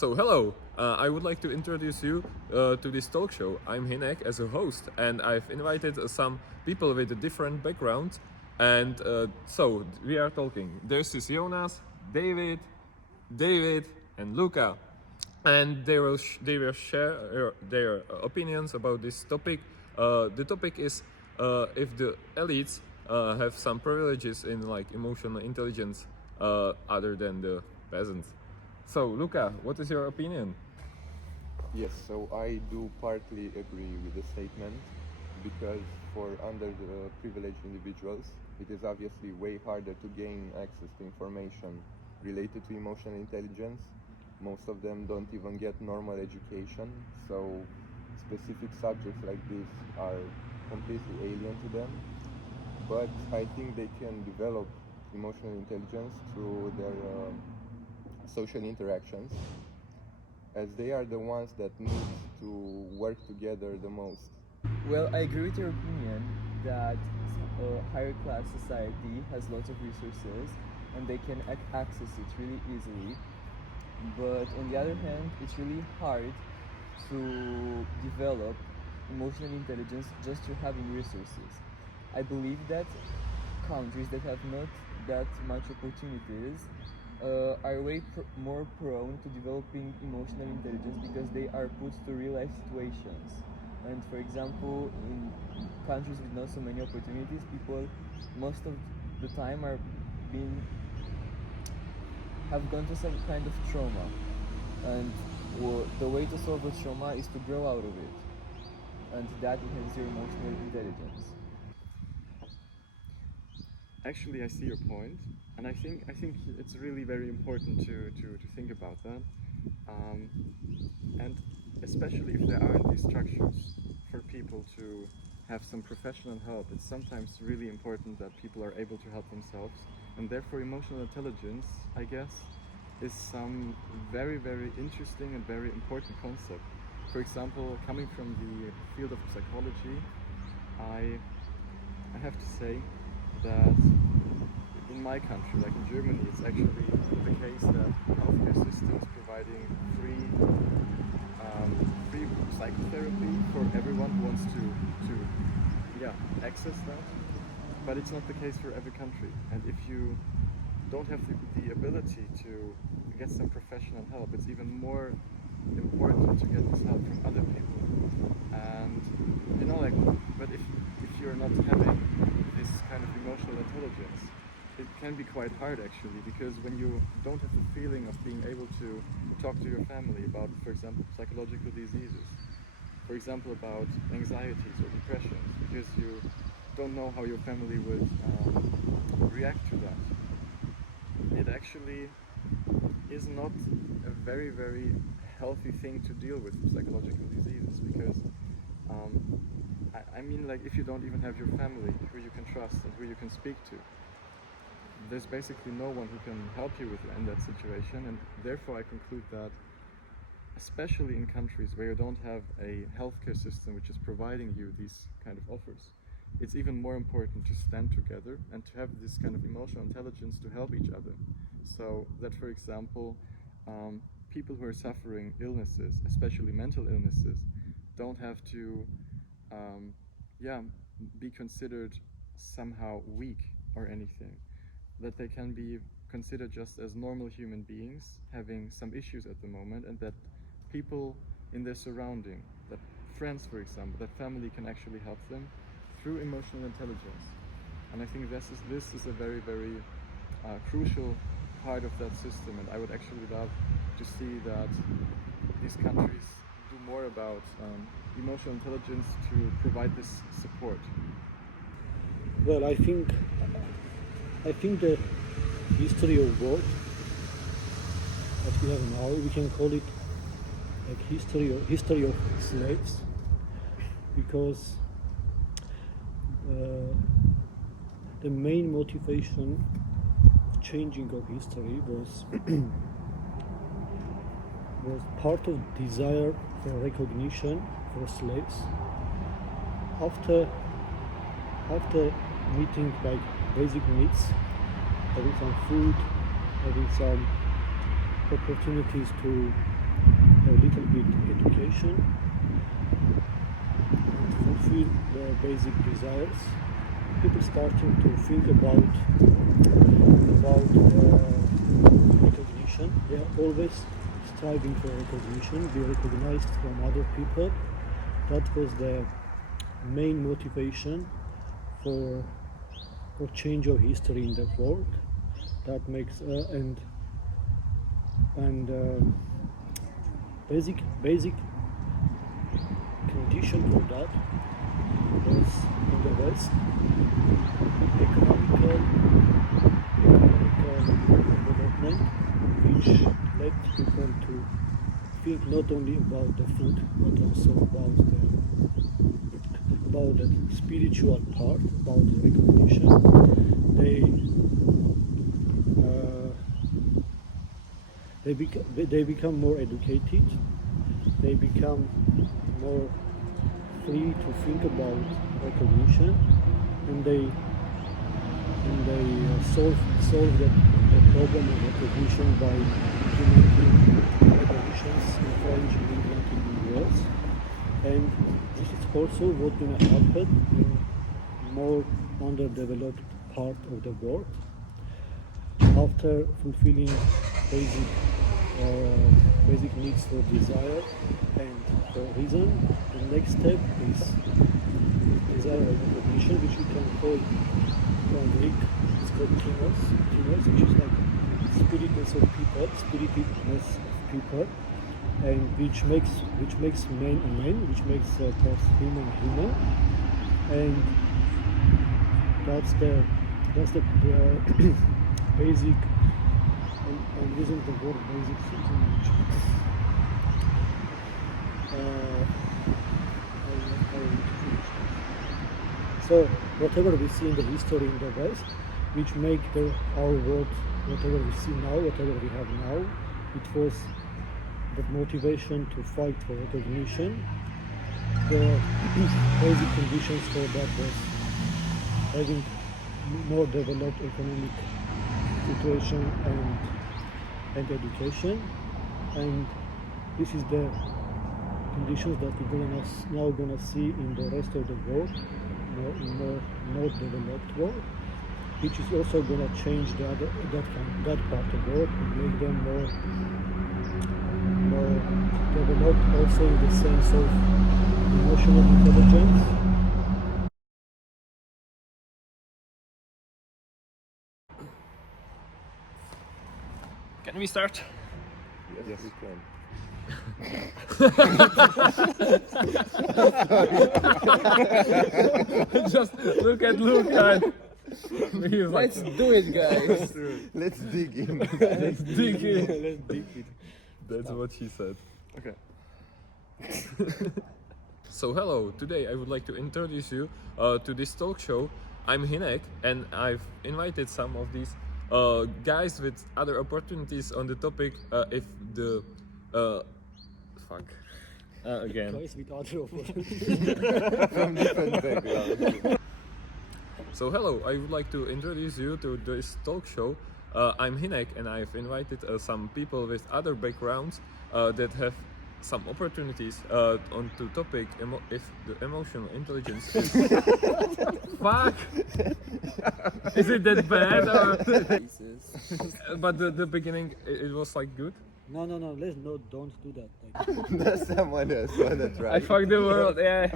So hello, I would like to introduce you to this talk show. I'm Hinek as a host, and I've invited some people with a different background. And so we are talking. There's this Jonas, David, and Luca, and they will share their opinions about this topic. The topic is if the elites have some privileges in like emotional intelligence other than the peasants. So, Luca, what is your opinion? Yes, so I do partly agree with the statement because for underprivileged individuals, it is obviously way harder to gain access to information related to emotional intelligence. Most of them don't even get normal education, so specific subjects like this are completely alien to them. But I think they can develop emotional intelligence through their social interactions, as they are the ones that need to work together the most. Well, I agree with your opinion that a higher class society has lots of resources and they can access it really easily. But on the other hand, it's really hard to develop emotional intelligence just through having resources. I believe that countries that have not that much opportunities are way more prone to developing emotional intelligence because they are put to real life situations. And for example, in countries with not so many opportunities, people most of the time are being have gone to some kind of trauma, and the way to solve a trauma is to grow out of it, and that enhances your emotional intelligence. Actually, I see your point, and I think it's really very important to think about that, um, and especially if there aren't these structures for people to have some professional help. It's sometimes really important that people are able to help themselves, and therefore emotional intelligence, I guess, is some very interesting and very important concept. For example, coming from the field of psychology, I have to say that in my country, like in Germany, it's actually the case that healthcare systems providing free psychotherapy for everyone who wants to access that. But it's not the case for every country. And if you don't have the ability to get some professional help, it's even more important to get this help from other people. And but if you're not having this kind of emotional intelligence, it can be quite hard actually, because when you don't have the feeling of being able to talk to your family about, for example, psychological diseases, for example, about anxieties or depressions, because you don't know how your family would react to that. It actually is not a very healthy thing to deal with psychological diseases, because I mean, like, if you don't even have your family who you can trust and who you can speak to, there's basically no one who can help you with in that situation. And therefore I conclude that, especially in countries where you don't have a healthcare system which is providing you these kind of offers, it's even more important to stand together and to have this kind of emotional intelligence to help each other. So that, for example, people who are suffering illnesses, especially mental illnesses, don't have to be considered somehow weak or anything. That they can be considered just as normal human beings having some issues at the moment, and that people in their surrounding, that friends, for example, that family can actually help them through emotional intelligence. And I think this is a very crucial part of that system, and I would actually love to see that these countries do more about emotional intelligence to provide this support. Well, I think the history of world that we have now, we can call it like history of slaves, because the main motivation of changing of history was was part of desire for recognition for slaves after meeting like basic needs, having some food, having some opportunities to or little bit education and fulfill their basic desires. People starting to think about recognition. They are always striving for recognition, be recognized from other people. That was the main motivation for change of history in the world. That makes basic condition for that was in the West economical development, which led people to think not only about the food but also about the spiritual part, about the recognition. They become more educated. They become more free to think about recognition, and they solve the problem of recognition by implementing recognitions in French, in England, in the US. And this is also what's going to happen in more underdeveloped part of the world. After fulfilling basic needs for desire and for reason, the next step is desire of recognition, which we can call from Greek, it's called timos, which is like spiritedness of people, and which makes man a man, which makes human, and that's the basic. I'm using the word basic thinking. So whatever we see in the history in the West, which make our world, whatever we see now, whatever we have now, it was the motivation to fight for recognition. The basic conditions for that was having more developed economic situation and education, and this is the conditions that we're now gonna see in the rest of the world, more developed world, which is also gonna change that part of the world and make them more developed, also in the sense of emotional intelligence. Can we start? Yes, we can. Just look at Luca. He's like, Let's do it, guys. Let's dig in. let's dig in. Let's dig it. That's what she said. Okay. So hello, today I would like to introduce you to this talk show. I'm Hinek, and I've invited some of these guys with other opportunities on the topic if the again. Guys with other From different backgrounds. So hello, I would like to introduce you to this talk show. I'm Hinek, and I've invited some people with other backgrounds that have some opportunities on the topic if the emotional intelligence is fuck. Is it that bad? Or but the beginning it was like good. No, don't do that. Like, That's someone else wanna try. I fucked the world, yeah.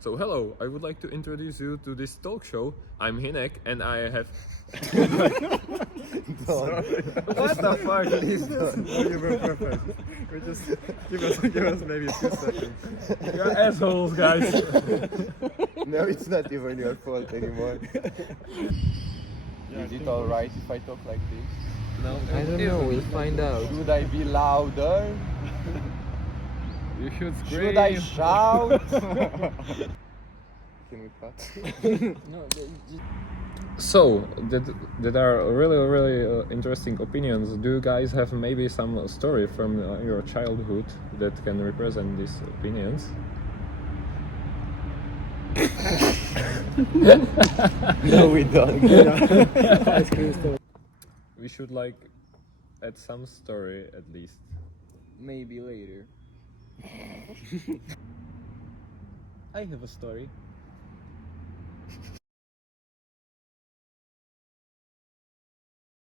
So hello, I would like to introduce you to this talk show. I'm Hinek, and I have. What the fuck? Please don't. Oh, you were perfect. We just give us maybe 2 seconds. You're assholes, guys. No, it's not even your fault anymore. Is it alright if I talk like this? No, I don't know, we'll find out. Should I be louder? You should scream. Should I shout? Can we cut? So that are really interesting opinions. Do you guys have maybe some story from your childhood that can represent these opinions? No, we don't. ice cream store. We should like add some story at least. maybe later. I have a story.